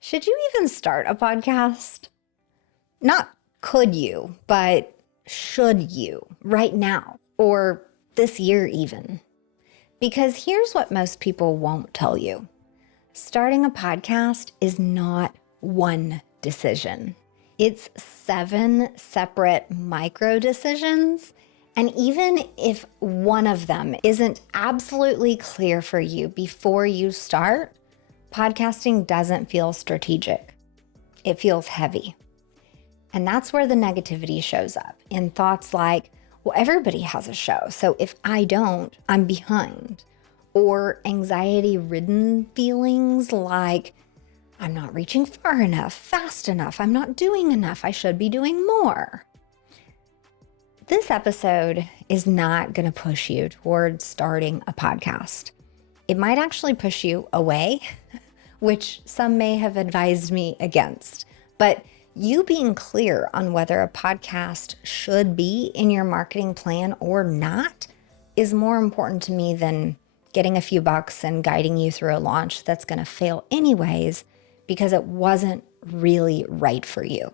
Should you even start a podcast? Not could you, but should you right now or this year even? Because here's what most people won't tell you. Starting a podcast is not one decision. It's 7 separate micro decisions. And even if one of them isn't absolutely clear for you before you start, podcasting doesn't feel strategic. It feels heavy. And that's where the negativity shows up in thoughts like, well, everybody has a show, so if I don't, I'm behind. Or anxiety-ridden feelings like, I'm not reaching far enough, fast enough, I'm not doing enough, I should be doing more. This episode is not going to push you towards starting a podcast. It might actually push you away, which some may have advised me against. But you being clear on whether a podcast should be in your marketing plan or not is more important to me than getting a few bucks and guiding you through a launch that's going to fail anyways because it wasn't really right for you.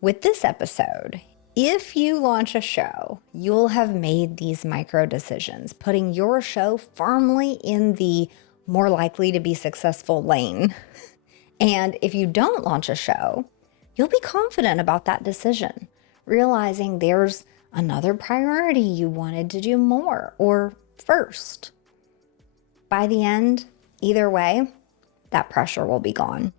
With this episode, if you launch a show, you'll have made these micro decisions, putting your show firmly in the more likely to be successful lane. And if you don't launch a show, you'll be confident about that decision, realizing there's another priority you wanted to do more or first. By the end, either way, that pressure will be gone.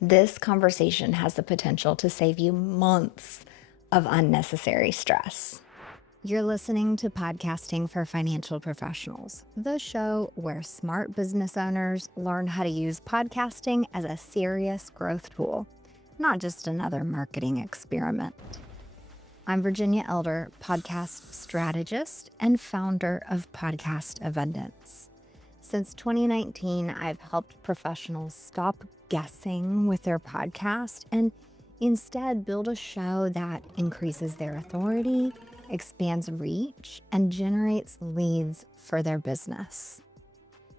This conversation has the potential to save you months of unnecessary stress. You're listening to Podcasting for Financial Professionals, the show where smart business owners learn how to use podcasting as a serious growth tool, not just another marketing experiment. I'm Virginia Elder, podcast strategist and founder of Podcast Abundance. Since 2019, I've helped professionals stop guessing with their podcast and instead build a show that increases their authority, expands reach, and generates leads for their business.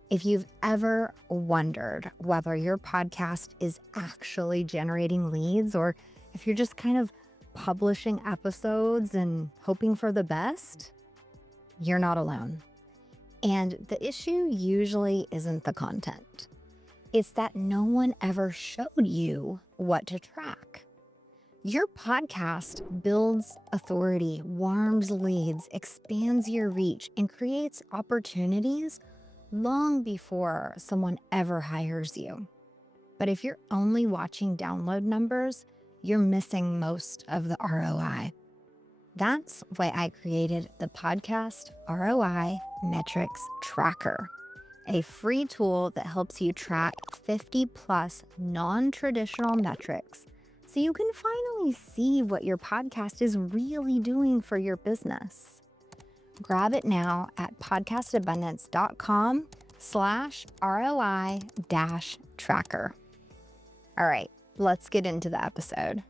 If you've ever wondered whether your podcast is actually generating leads or if you're just kind of publishing episodes and hoping for the best, you're not alone. And the issue usually isn't the content. It's that no one ever showed you what to track. Your podcast builds authority, warms leads, expands your reach, and creates opportunities long before someone ever hires you. But if you're only watching download numbers, you're missing most of the ROI. That's why I created the Podcast ROI Metrics Tracker, a free tool that helps you track 50 plus non-traditional metrics so you can finally see what your podcast is really doing for your business. Grab it now at podcastabundance.com/ROI-tracker. All right, let's get into the episode.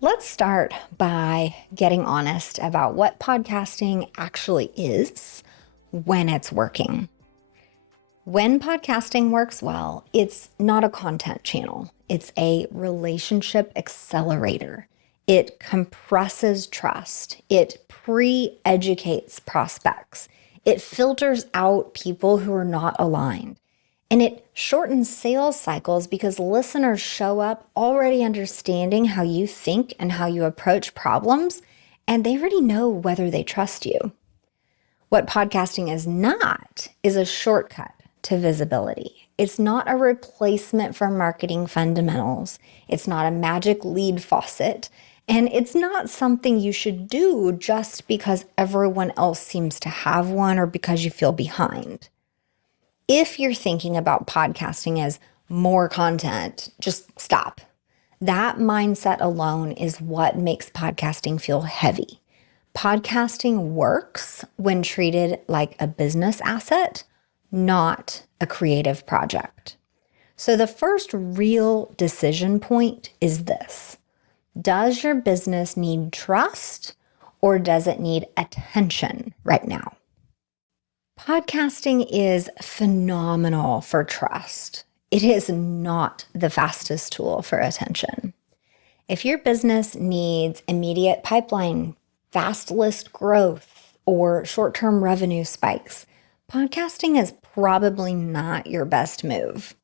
Let's start by getting honest about what podcasting actually is when it's working. When podcasting works well, it's not a content channel. It's a relationship accelerator. It compresses trust. It pre-educates prospects. It filters out people who are not aligned. And it shortens sales cycles because listeners show up already understanding how you think and how you approach problems, and they already know whether they trust you. What podcasting is not is a shortcut to visibility. It's not a replacement for marketing fundamentals. It's not a magic lead faucet. And it's not something you should do just because everyone else seems to have one or because you feel behind. If you're thinking about podcasting as more content, just stop. That mindset alone is what makes podcasting feel heavy. Podcasting works when treated like a business asset, not a creative project. So the first real decision point is this. Does your business need trust or does it need attention right now? Podcasting is phenomenal for trust. It is not the fastest tool for attention. If your business needs immediate pipeline, fast list growth, or short-term revenue spikes, podcasting is probably not your best move.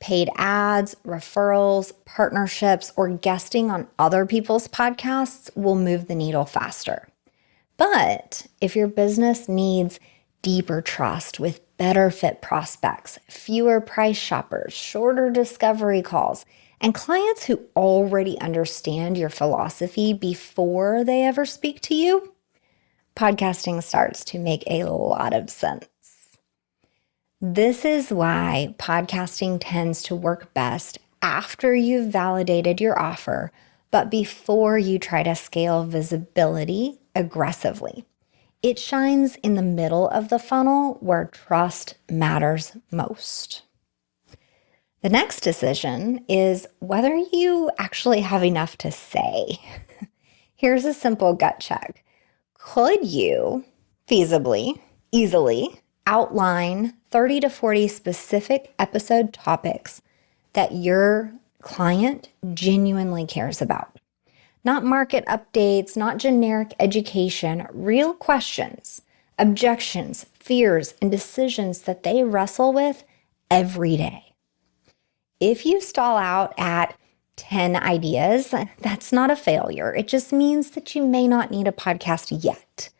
Paid ads, referrals, partnerships, or guesting on other people's podcasts will move the needle faster. But if your business needs deeper trust with better fit prospects, fewer price shoppers, shorter discovery calls, and clients who already understand your philosophy before they ever speak to you, podcasting starts to make a lot of sense. This is why podcasting tends to work best after you've validated your offer, but before you try to scale visibility aggressively. It shines in the middle of the funnel where trust matters most. The next decision is whether you actually have enough to say. Here's a simple gut check. Could you feasibly, easily outline 30 to 40 specific episode topics that your client genuinely cares about? Not market updates, not generic education, real questions, objections, fears, and decisions that they wrestle with every day. If you stall out at 10 ideas, that's not a failure. It just means that you may not need a podcast yet.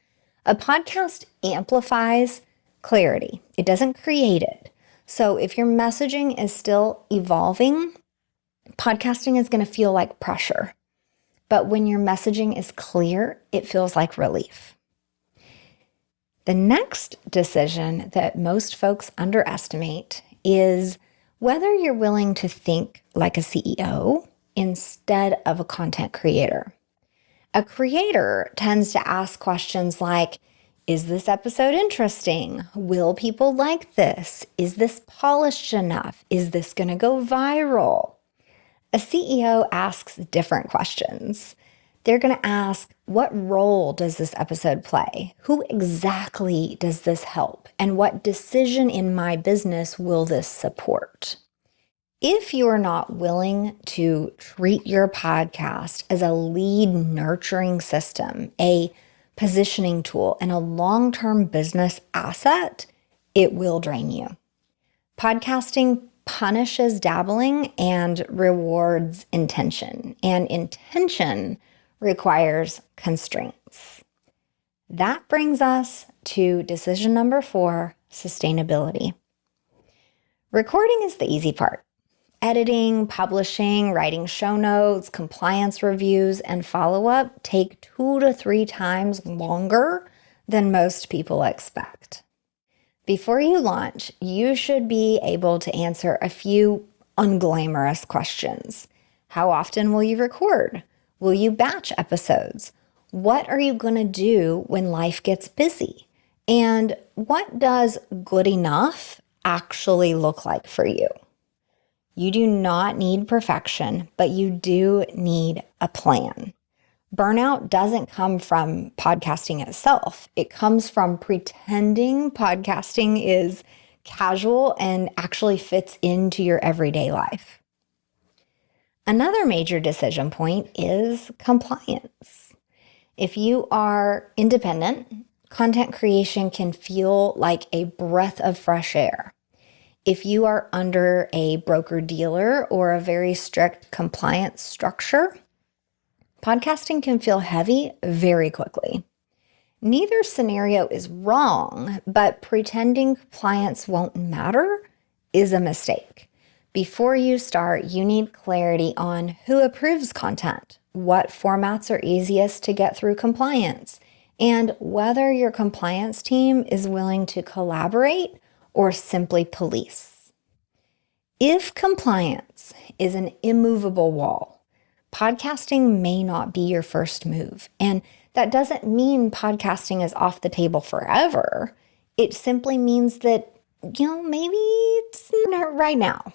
A podcast amplifies clarity. It doesn't create it. So if your messaging is still evolving, podcasting is going to feel like pressure. But when your messaging is clear, it feels like relief. The next decision that most folks underestimate is whether you're willing to think like a CEO instead of a content creator. A creator tends to ask questions like, is this episode interesting? Will people like this? Is this polished enough? Is this going to go viral? A CEO asks different questions. They're going to ask, what role does this episode play? Who exactly does this help? And what decision in my business will this support? If you're not willing to treat your podcast as a lead nurturing system, a positioning tool, and a long-term business asset, it will drain you. Podcasting punishes dabbling and rewards intention, and intention requires constraints. That brings us to decision number 4, sustainability. Recording is the easy part. Editing, publishing, writing show notes, compliance reviews, and follow-up take 2 to 3 times longer than most people expect. Before you launch, you should be able to answer a few unglamorous questions. How often will you record? Will you batch episodes? What are you going to do when life gets busy? And what does good enough actually look like for you? You do not need perfection, but you do need a plan. Burnout doesn't come from podcasting itself. It comes from pretending podcasting is casual and actually fits into your everyday life. Another major decision point is compliance. If you are independent, content creation can feel like a breath of fresh air. If you are under a broker-dealer or a very strict compliance structure, podcasting can feel heavy very quickly. Neither scenario is wrong, but pretending compliance won't matter is a mistake. Before you start, you need clarity on who approves content, what formats are easiest to get through compliance, and whether your compliance team is willing to collaborate or simply police. If compliance is an immovable wall, podcasting may not be your first move. And that doesn't mean podcasting is off the table forever. It simply means that, maybe it's not right now.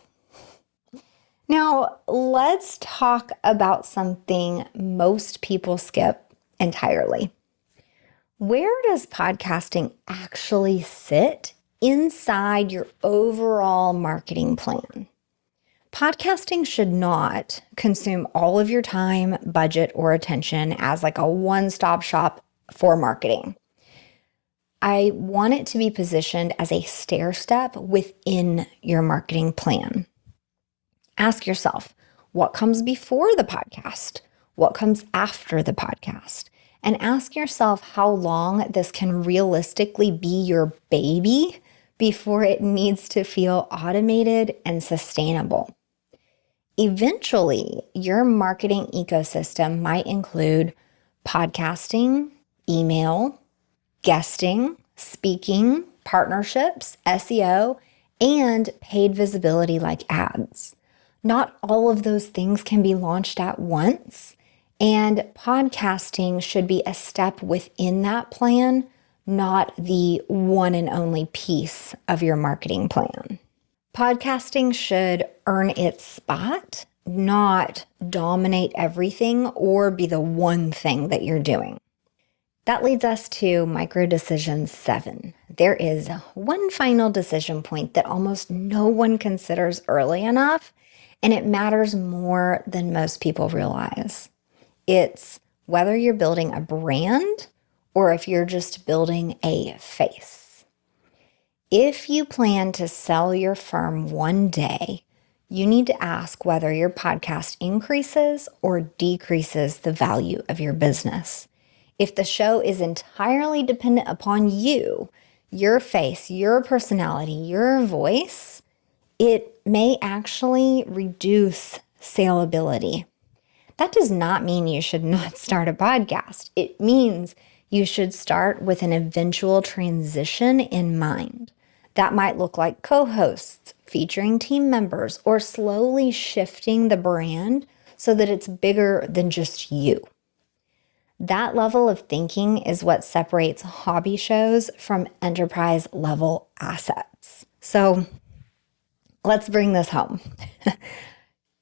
Now, let's talk about something most people skip entirely. Where does podcasting actually sit inside your overall marketing plan? Podcasting should not consume all of your time, budget, or attention as like a one-stop shop for marketing. I want it to be positioned as a stair step within your marketing plan. Ask yourself, what comes before the podcast? What comes after the podcast? And ask yourself how long this can realistically be your baby before it needs to feel automated and sustainable. Eventually, your marketing ecosystem might include podcasting, email, guesting, speaking, partnerships, SEO, and paid visibility like ads. Not all of those things can be launched at once, and podcasting should be a step within that plan, not the one and only piece of your marketing plan. Podcasting should earn its spot, not dominate everything or be the one thing that you're doing. That leads us to micro decision 7. There is one final decision point that almost no one considers early enough, and it matters more than most people realize. It's whether you're building a brand or if you're just building a face. If you plan to sell your firm one day, you need to ask whether your podcast increases or decreases the value of your business. If the show is entirely dependent upon you, your face, your personality, your voice, it may actually reduce salability. That does not mean you should not start a podcast. It means you should start with an eventual transition in mind. That might look like co-hosts, featuring team members, or slowly shifting the brand so that it's bigger than just you. That level of thinking is what separates hobby shows from enterprise level assets. So let's bring this home.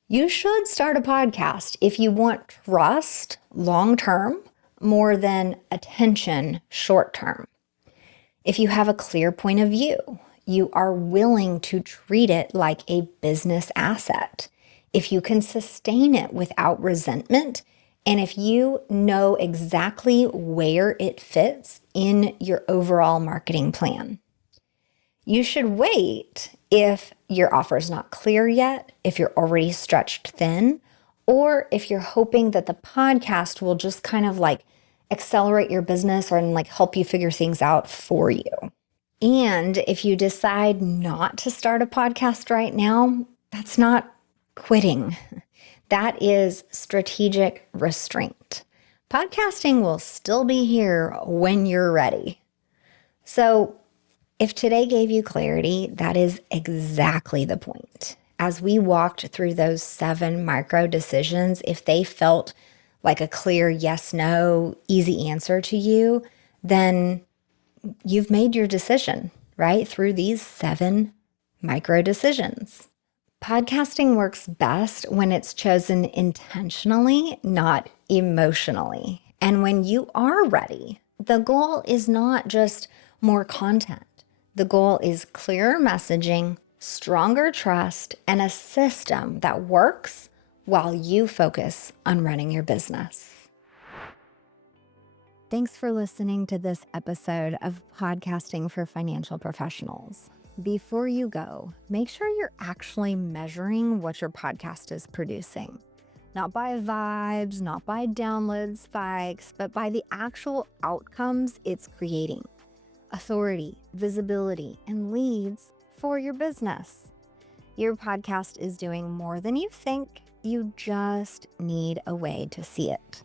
You should start a podcast if you want trust long-term more than attention short-term. If you have a clear point of view, you are willing to treat it like a business asset. If you can sustain it without resentment, and if you know exactly where it fits in your overall marketing plan. You should wait if your offer is not clear yet, if you're already stretched thin, or if you're hoping that the podcast will just kind of like accelerate your business or like help you figure things out for you. And if you decide not to start a podcast right now, that's not quitting. That is strategic restraint. Podcasting will still be here when you're ready. So if today gave you clarity, that is exactly the point. As we walked through those 7 micro decisions, if they felt like a clear yes, no, easy answer to you, then you've made your decision, right? Through these 7 micro decisions. Podcasting works best when it's chosen intentionally, not emotionally. And when you are ready, the goal is not just more content. The goal is clearer messaging, stronger trust, and a system that works while you focus on running your business. Thanks for listening to this episode of Podcasting for Financial Professionals. Before you go, make sure you're actually measuring what your podcast is producing. Not by vibes, not by download spikes, but by the actual outcomes it's creating. Authority, visibility, and leads for your business. Your podcast is doing more than you think. You just need a way to see it.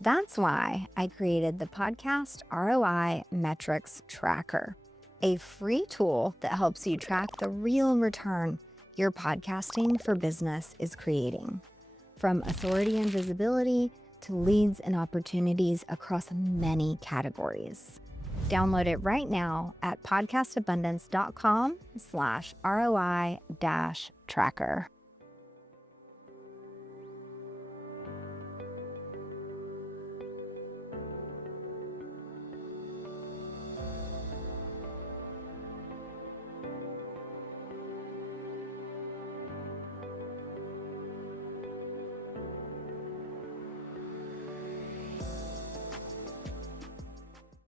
That's why I created the Podcast ROI Metrics Tracker, a free tool that helps you track the real return your podcasting for business is creating. From authority and visibility to leads and opportunities across many categories. Download it right now at podcastabundance.com/ROI-tracker.